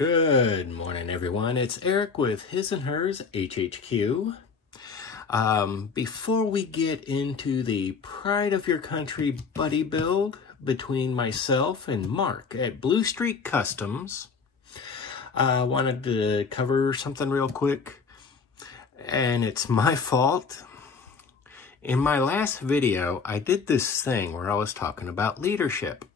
Good morning, everyone. It's Eric with His&Hers HHQ. Before we get into the Pride of Your Country buddy build between myself and Mark at BlueStreekCustoms, I wanted to cover something real quick, and it's my fault. In my last video, I did this thing where I was talking about leadership.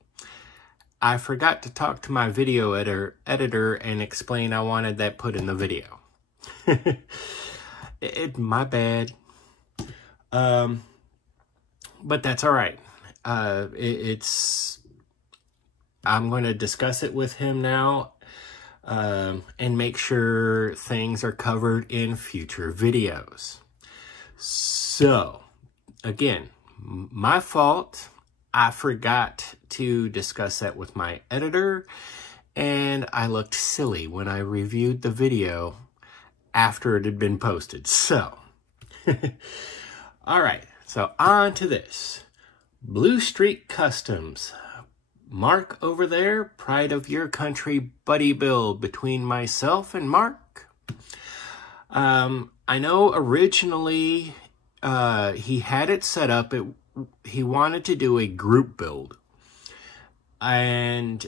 I forgot to talk to my video editor and explain I wanted that put in the video. My bad. But that's all right. I'm going to discuss it with him now and make sure things are covered in future videos. So, again, my fault. I forgot to discuss that with my editor, and I looked silly when I reviewed the video after it had been posted. So, all right, so on to this. BlueStreekCustoms. Mark over there, Pride of Your Country buddy build between myself and Mark. I know originally he had it set up. He wanted to do a group build, and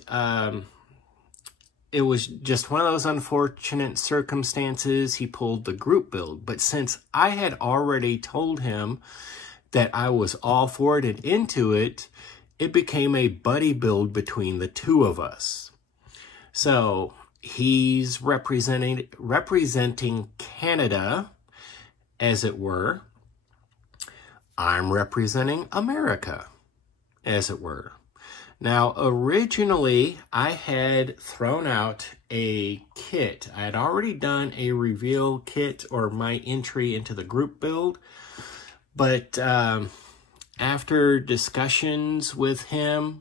it was just one of those unfortunate circumstances. He pulled the group build, but since I had already told him that I was all for it and into it, it became a buddy build between the two of us. So he's representing Canada, as it were. I'm representing America, as it were. Now, originally, I had thrown out a kit. I had already done a reveal kit or my entry into the group build. But after discussions with him,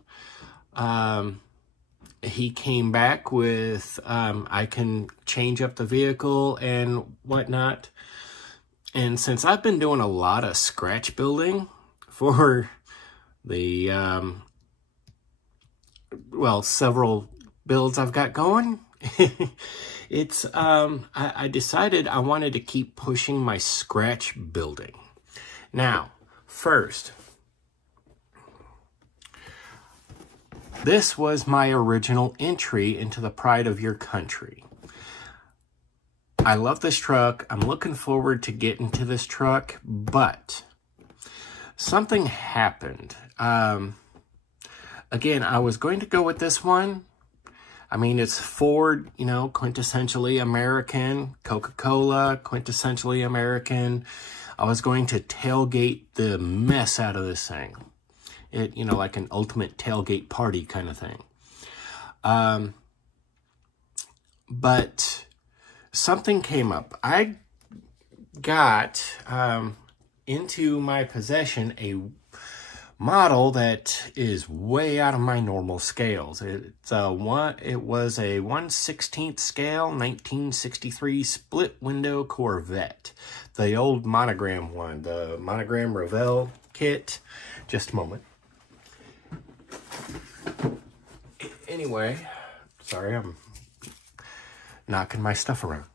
he came back with, I can change up the vehicle and whatnot. And since I've been doing a lot of scratch building for the, several builds I've got going, I decided I wanted to keep pushing my scratch building. Now, first, this was my original entry into the Pride of Your Country. I love this truck. I'm looking forward to getting to this truck, but something happened. Again, I was going to go with this one. I mean, it's Ford, quintessentially American. Coca-Cola, quintessentially American. I was going to tailgate the mess out of this thing. Like an ultimate tailgate party kind of thing. But something came up. I got into my possession a model that is way out of my normal scales. It was a 1/16 scale 1963 split window Corvette. The old monogram one, the monogram Revell kit. Just a moment. Anyway, sorry, I'm knocking my stuff around.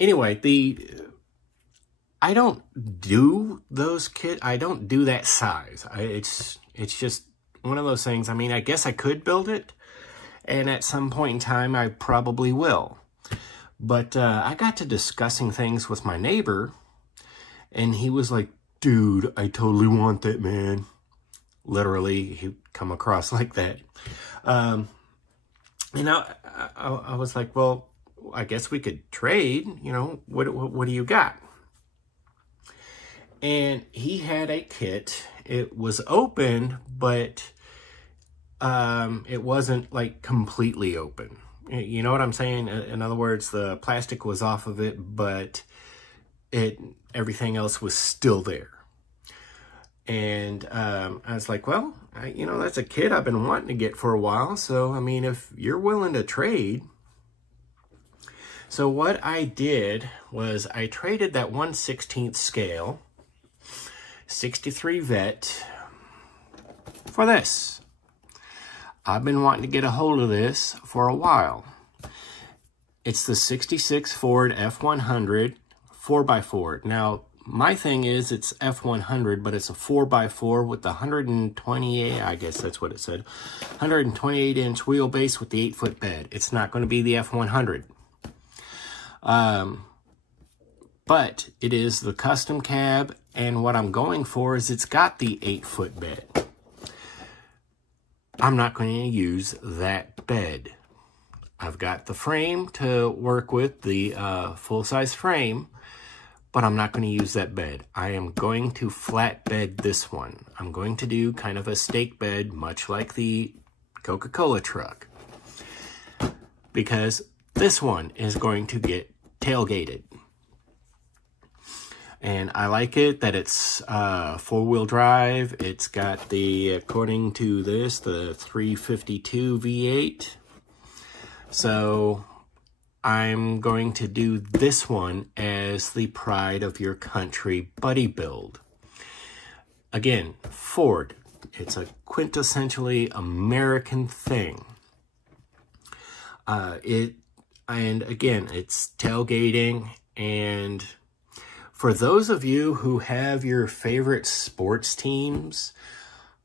Anyway, I don't do those kits. I don't do that size. It's just one of those things. I mean, I guess I could build it, and at some point in time, I probably will. But I got to discussing things with my neighbor, and he was like, "Dude, I totally want that, man." Literally, he come across like that. I was like, well, I guess we could trade, what do you got? And he had a kit. It was open, but it wasn't like completely open. You know what I'm saying? In other words, the plastic was off of it, but everything else was still there. And I was like, well, that's a kit I've been wanting to get for a while. So, I mean, if you're willing to trade. So what I did was I traded that 1/16 scale 63 Vet for this. I've been wanting to get a hold of this for a while. It's the 66 Ford F100 4x4. Now, my thing is it's F100, but it's a 4x4 with the 128, I guess that's what it said, 128-inch wheelbase with the 8-foot bed. It's not going to be the F100. But it is the custom cab, and what I'm going for is it's got the 8-foot bed. I'm not going to use that bed. I've got the frame to work with, the full-size frame, but I'm not going to use that bed. I am going to flat bed this one. I'm going to do kind of a stake bed, much like the Coca-Cola truck, because this one is going to get tailgated. And I like it that it's 4-wheel drive. It's got the, according to this, the 352 V8. So I'm going to do this one as the pride of your country buddy build. Again, Ford. It's a quintessentially American thing. And again, it's tailgating. And for those of you who have your favorite sports teams,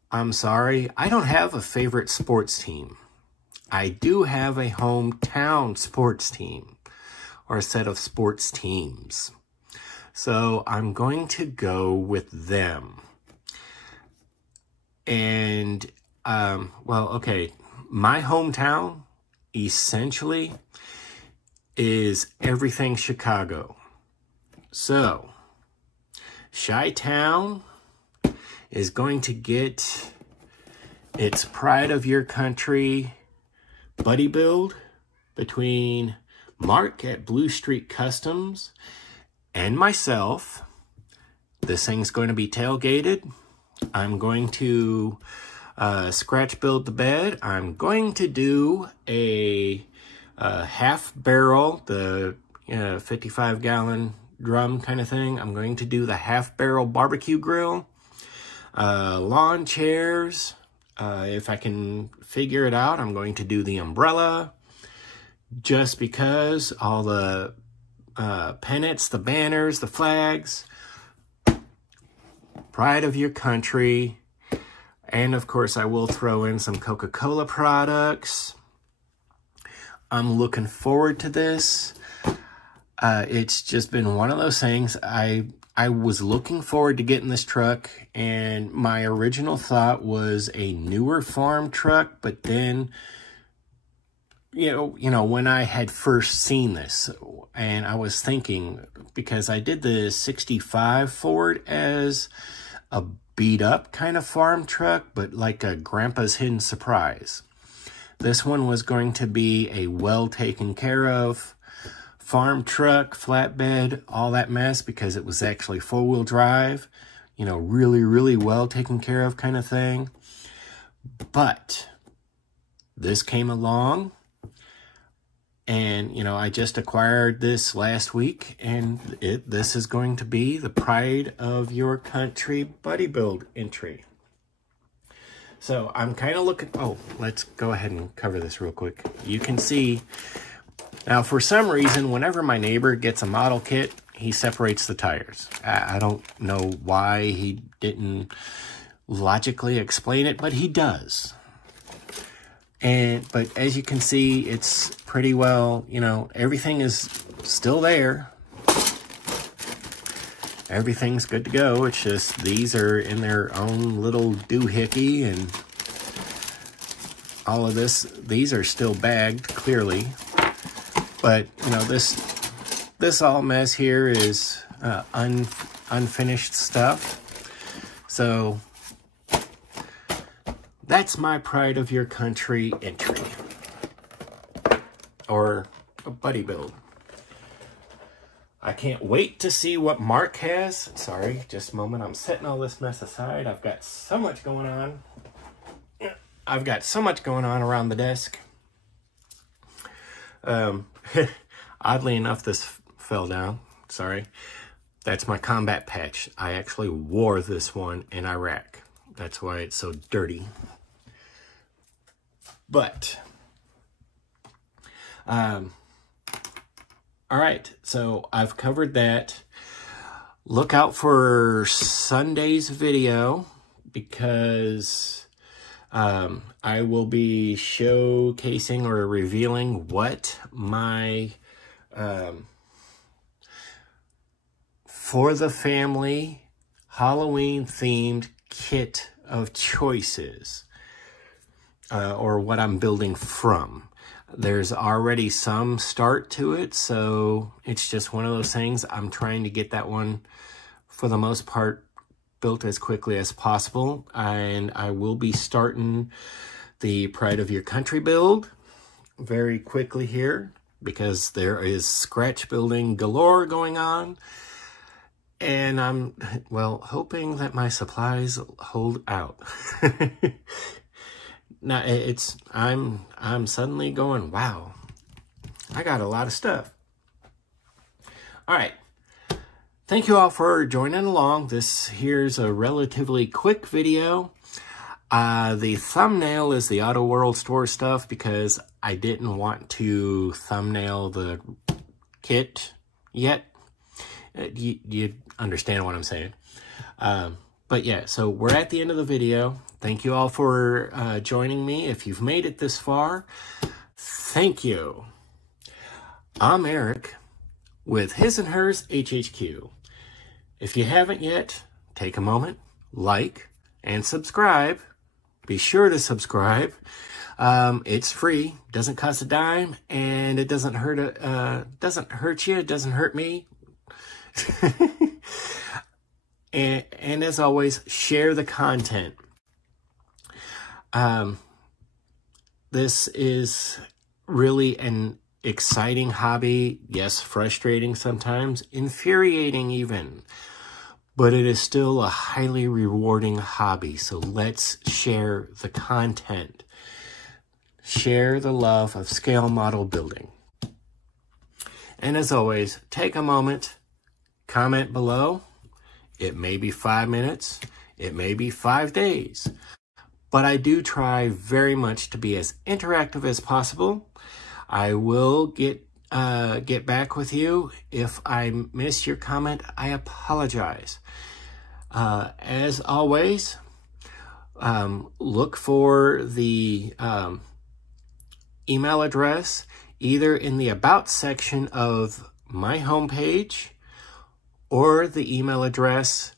I'm sorry, I don't have a favorite sports team. I do have a hometown sports team, or a set of sports teams. So I'm going to go with them. And, well, okay, my hometown essentially is everything Chicago. So, Chi-Town is going to get its pride of your country buddy build between Marc at BlueStreekCustoms and myself. This thing's going to be tailgated. I'm going to scratch build the bed. I'm going to do a half barrel, the 55-gallon drum kind of thing. I'm going to do the half barrel barbecue grill, lawn chairs. If I can figure it out, I'm going to do the umbrella, just because all the pennants, the banners, the flags, pride of your country. And of course, I will throw in some Coca-Cola products. I'm looking forward to this. It's just been one of those things. I was looking forward to getting this truck, and my original thought was a newer farm truck, but then, you know, when I had first seen this, and I was thinking, because I did the 65 Ford as a beat-up kind of farm truck, but like a grandpa's hidden surprise. This one was going to be a well taken care of farm truck, flatbed, all that mess, because it was actually 4-wheel drive, you know, really, really well taken care of kind of thing. But this came along, and, you know, I just acquired this last week, and this is going to be the pride of your country buddy build entry. So I'm kind of looking, oh, let's go ahead and cover this real quick. You can see, now for some reason, whenever my neighbor gets a model kit, he separates the tires. I don't know why he didn't logically explain it, but he does. But as you can see, it's pretty well, you know, everything is still there. Everything's good to go. It's just these are in their own little doohickey, and all of this, these are still bagged clearly. But, you know, this all mess here is unfinished stuff. So that's my pride of your country entry, or a buddy build. I can't wait to see what Marc has. Sorry, just a moment. I'm setting all this mess aside. I've got so much going on. I've got so much going on around the desk. Oddly enough, this fell down. Sorry. That's my combat patch. I actually wore this one in Iraq. That's why it's so dirty. But, all right, so I've covered that. Look out for Sunday's video because I will be showcasing or revealing what my for the family Halloween themed kit of choices, or what I'm building from. There's already some start to it, so it's just one of those things. I'm trying to get that one, for the most part, built as quickly as possible. And I will be starting the Pride of Your Country build very quickly here, because there is scratch building galore going on. And I'm, well, hoping that my supplies hold out. Now, I'm suddenly going, wow, I got a lot of stuff. All right. Thank you all for joining along. Here's a relatively quick video. The thumbnail is the Auto World store stuff because I didn't want to thumbnail the kit yet. You understand what I'm saying. But yeah, so we're at the end of the video. Thank you all for joining me. If you've made it this far, thank you. I'm Eric with His&Hers HHQ. If you haven't yet, take a moment, like, and subscribe. Be sure to subscribe. It's free, doesn't cost a dime, and it doesn't hurt you, it doesn't hurt me. and as always, share the content. This is really an exciting hobby. Yes, frustrating sometimes, infuriating even, but it is still a highly rewarding hobby. So let's share the content. Share the love of scale model building. And as always, take a moment, comment below. It may be 5 minutes, it may be 5 days, but I do try very much to be as interactive as possible. I will get back with you. If I miss your comment, I apologize. As always, look for the email address either in the About section of my homepage or the email address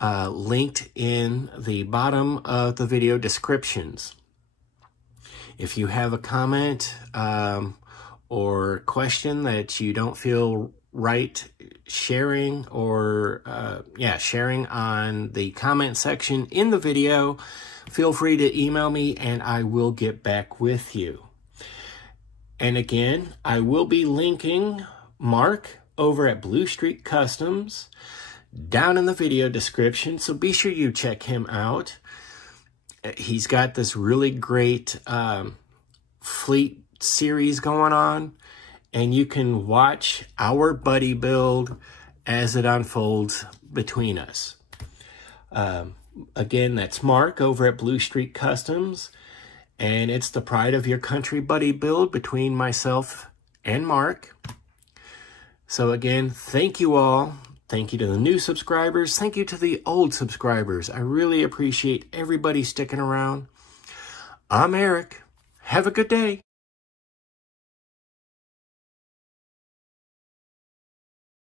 linked in the bottom of the video descriptions. If you have a comment or question that you don't feel right sharing, or sharing on the comment section in the video, feel free to email me and I will get back with you. And again, I will be linking Marc over at BlueStreekCustoms down in the video description, so be sure you check him out. He's got this really great fleet series going on, and you can watch our buddy build as it unfolds between us. Again, that's Marc over at BlueStreekCustoms, and it's the Pride of Your Country buddy build between myself and Marc. So again, thank you all. Thank you to the new subscribers. Thank you to the old subscribers. I really appreciate everybody sticking around. I'm Eric. Have a good day.